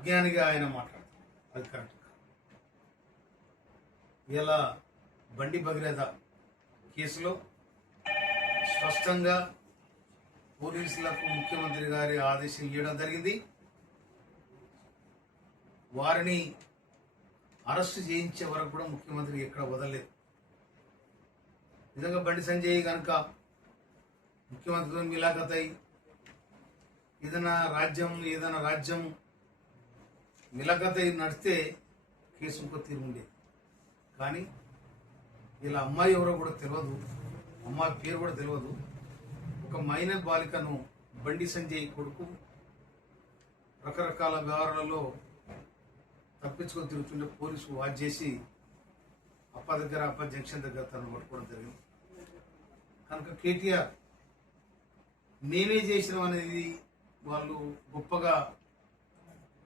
అజ్ఞానిగా ఆయన మాట్లాడతారు. అది కరెక్ట్. ఇలా బండి భగీరథ కేసులో స్పష్టంగా పోలీసులకు ముఖ్యమంత్రి గారి ఆదేశం ఇవ్వడం జరిగింది. వారిని అరెస్టు చేయించే వరకు కూడా ముఖ్యమంత్రి ఎక్కడ వదలలేదు. నిజంగా బండి సంజయ్ కనుక ముఖ్యమంత్రితో మిలాఖత్ అయి ఏదైనా రాజ్యం మిలాఖత్ అయి నడిస్తే కేసు ఇంకో తీరు ఉండేది. కానీ ఇలా అమ్మాయి ఎవరో కూడా తెలియదు, అమ్మాయి పేరు కూడా తెలియదు. ఒక మైనర్ బాలికను బండి సంజయ్ కొడుకు రకరకాల వ్యవహారాలలో తప్పించుకొని తిరుగుతుంటే పోలీసు వాచ్ చేసి అప్ప జంక్షన్ దగ్గర తను పట్టుకోవడం జరిగింది. కనుక కేటీఆర్ మేమే చేసినాం అనేది వాళ్ళు గొప్పగా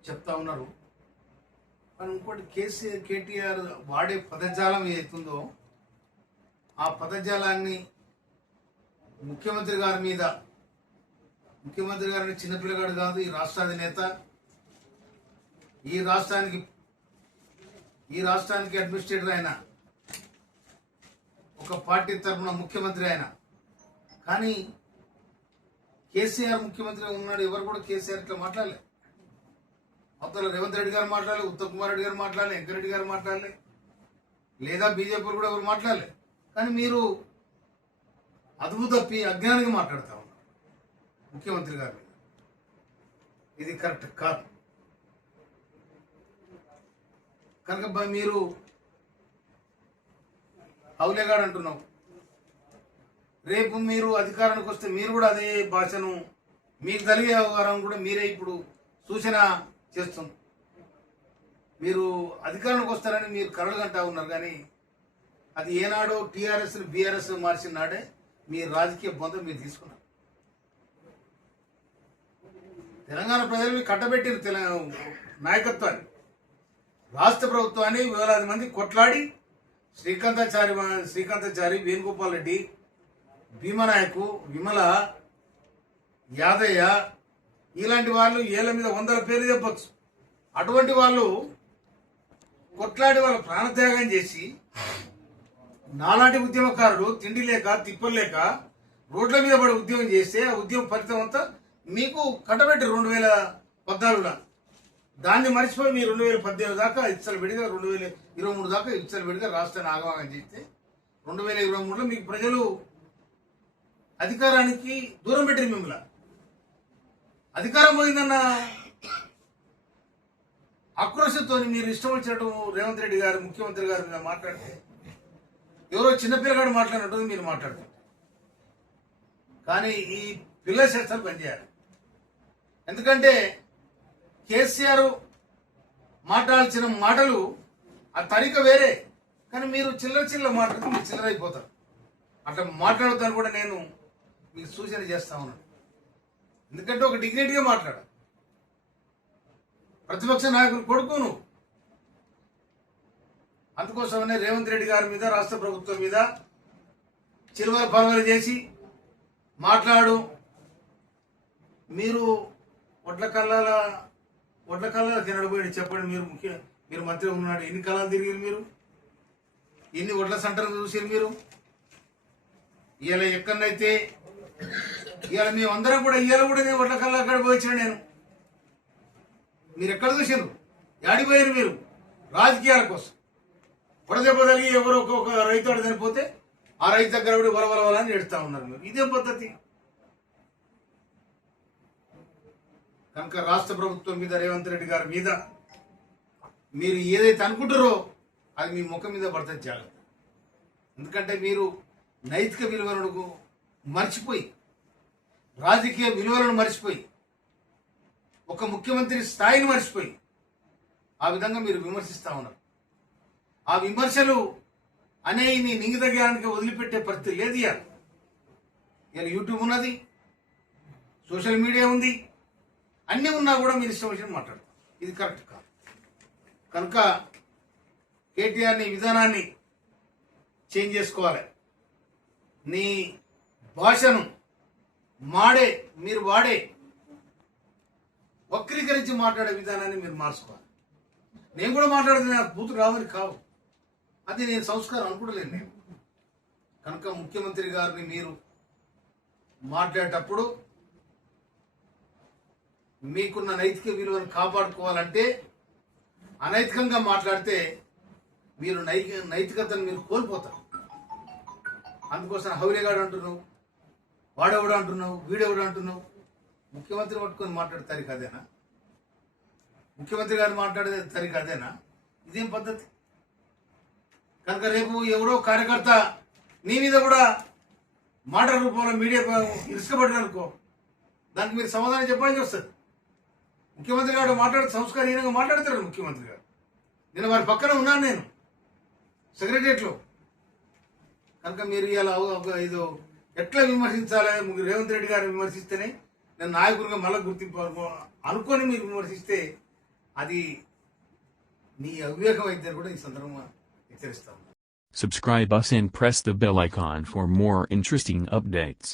చెప్తా ఉన్నారు. కానీ ఇంకోటి కేటీఆర్ వాడే పదజాలం ఏదైతుందో ఆ పదజాలాన్ని ముఖ్యమంత్రి గారిని చిన్నపిల్లగాడు కాదు, ఈ రాష్ట్రాధినేత, ఈ రాష్ట్రానికి అడ్మినిస్ట్రేటర్ ఆయన, ఒక పార్టీ తరఫున ముఖ్యమంత్రి ఆయన. కానీ కేసీఆర్ ముఖ్యమంత్రిగా ఉన్నాడు, ఎవరు కూడా కేసీఆర్ ఇట్లా మాట్లాడలే. అవతల రేవంత్ రెడ్డి గారు మాట్లాడలే, ఉత్తమ్ కుమార్ రెడ్డి గారు మాట్లాడలే, వెంకరెడ్డి గారు మాట్లాడలే, లేదా బీజేపీ కూడా ఎవరు మాట్లాడలే. కానీ మీరు అదుపు తప్పి అజ్ఞానంగా మాట్లాడుతూ ఉన్నారు ముఖ్యమంత్రి గారి మీద. ఇది కరెక్ట్ కాదు. కనుక మీరు అవులేగాడు అంటున్నావు, రేపు మీరు అధికారానికి వస్తే మీరు కూడా అదే భాషను మీకు కలిగే వ్యవహారం కూడా మీరే ఇప్పుడు సూచన చేస్తుంది. మీరు అధికారానికి వస్తారని మీరు కలలుగంటా ఉన్నారు. కానీ అది ఏనాడో టీఆర్ఎస్ బీఆర్ఎస్ మార్చిన నాడే మీ రాజకీయ బంధం మీరు తీసుకున్నారు. తెలంగాణ ప్రజలు కట్టబెట్టిన నాయకత్వాన్ని, రాష్ట్ర ప్రభుత్వాన్ని వేలాది మంది కొట్లాడి శ్రీకాంతాచారి, వేణుగోపాల్ రెడ్డి, భీమనాయకు, విమల, యాదయ్య ఇలాంటి వాళ్ళు ఏళ్ల మీద 100 పేర్లు చెప్పచ్చు. అటువంటి వాళ్ళు కొట్లాడి వాళ్ళ ప్రాణత్యాగం చేసి నాలాంటి ఉద్యమకారులు తిండి లేక తిప్పలు లేక రోడ్ల మీద పడి ఉద్యమం చేస్తే ఆ ఉద్యమం ఫలితం అంతా మీకు కట్టబెట్టి 2014లో దాన్ని మర్చిపోయి మీరు 2018 దాకా విడిగా 2023 దాకా విడిగా రాష్ట్రాన్ని ఆగమాగం చేస్తే 2023లో మీకు ప్రజలు అధికారానికి దూరం పెట్టింది. మిమ్మల్ని అధికారం పోయిందన్న ఆక్రోశంతో మీరు ఇష్టం వచ్చినట్టు రేవంత్ రెడ్డి గారు ముఖ్యమంత్రి గారి మీద మాట్లాడితే ఎవరో చిన్నపిల్లగాడు మాట్లాడినట్టు మీరు మాట్లాడుతారు. కానీ ఈ పిల్ల శాస్త్రాలు పనిచేయాలి. ఎందుకంటే కేసీఆర్ మాట్లాడాల్సిన మాటలు ఆ తరిక వేరే. కానీ మీరు చిల్లర మాట్లాడితే మీరు చిల్లరైపోతారు. అట్లా మాట్లాడొద్దని కూడా నేను మీకు సూచన చేస్తా ఉన్నాను. ఎందుకంటే ఒక డిగ్నిటీగా మాట్లాడ, ప్రతిపక్ష నాయకులు కొడుకును. అందుకోసమనే రేవంత్ రెడ్డి గారి మీద, రాష్ట్ర ప్రభుత్వం మీద చిలువల పరవలు చేసి మాట్లాడు. మీరు ఒడ్ల కల్లాల తినడిపోయి చెప్పండి. మీరు మంత్రి ఉన్నాడు, ఎన్ని కళాలు తిరిగారు మీరు, ఎన్ని ఒడ్ల సెంటర్లు చూసారు మీరు. ఇవాళ ఎక్కడైతే ఇవాళ మేమందరం కూడా నేను ఒడ్ల కల్లా అక్కడ పోయించిన నేను, మీరు ఎక్కడ చూసారు, యాడిపోయారు మీరు రాజకీయాల కోసం. పొడదెబ్బదలిగి ఎవరో ఒక రైతు అడు చనిపోతే ఆ రైతు దగ్గర కూడా వలవలవలని ఏడుస్తా ఉన్నారు మీరు. ఇదే పద్ధతి. కనుక రాష్ట్ర ప్రభుత్వం మీద, రేవంత్ రెడ్డి గారి మీద మీరు ఏదైతే అనుకుంటారో అది మీ ముఖం మీద పడుతుంది జాగ్రత్త. ఎందుకంటే మీరు నైతిక విలువలను మర్చిపోయి, రాజకీయ విలువలను మర్చిపోయి, ఒక ముఖ్యమంత్రి స్థాయిని మర్చిపోయి ఆ విధంగా మీరు విమర్శిస్తా ఉన్నారు. ఆ విమర్శలు అనేవి నింగిత జ్ఞానానికి వదిలిపెట్టే పరిస్థితి లేదు. ఇవాళ యూట్యూబ్ ఉన్నది, సోషల్ మీడియా ఉంది, అన్నీ ఉన్నా కూడా మీరు ఇష్టం వచ్చిన మాట్లాడతారు. ఇది కరెక్ట్ కాదు. కనుక కేటీఆర్ని విధానాన్ని చేంజ్ చేసుకోవాలి. నీ భాషను మీరు వాడే వక్రీకరించి మాట్లాడే విధానాన్ని మీరు మార్చుకోవాలి. నేను కూడా మాట్లాడితే నాకు బూతులు రావని కావు, అది నేను సంస్కారం అనుకుంటలేను నేను. కనుక ముఖ్యమంత్రి గారిని మీరు మాట్లాడేటప్పుడు మీకున్న నైతిక విలువను కాపాడుకోవాలంటే అనైతికంగా మాట్లాడితే మీరు నైతికతను మీరు కోల్పోతారు. అందుకోసం హౌరేగాడు అంటున్నావు, వాడెవడు అంటున్నావు, వీడెవడు అంటున్నావు. ముఖ్యమంత్రి పట్టుకొని మాట్లాడే తరిక అదేనా? ముఖ్యమంత్రి గారు మాట్లాడే తరిక అదేనా? ఇదేం పద్ధతి? కనుక రేపు ఎవరో కార్యకర్త నీ మీద కూడా మాట రూపంలో మీడియా ఇరుసుకబడ్డారనుకో, దానికి మీరు సమాధానం చెప్పాల్సి వస్తుంది. ముఖ్యమంత్రి గారు మాట్లాడితే సంస్కారహీనంగా మాట్లాడతారు ముఖ్యమంత్రి గారు. నేను వారి పక్కన ఉన్నాను, నేను సెక్రటరియట్లో. కనుక మీరు ఇలా ఇది ఎట్లా విమర్శించాలి? రేవంత్ రెడ్డి గారిని విమర్శిస్తేనే నేను నాయకుడిగా మళ్ళీ గుర్తింపు అనుకొని మీరు విమర్శిస్తే అది నీ అవివేకం అయితే కూడా ఈ సందర్భంగా హెచ్చరిస్తాను. Subscribe us and press the bell icon for more interesting updates.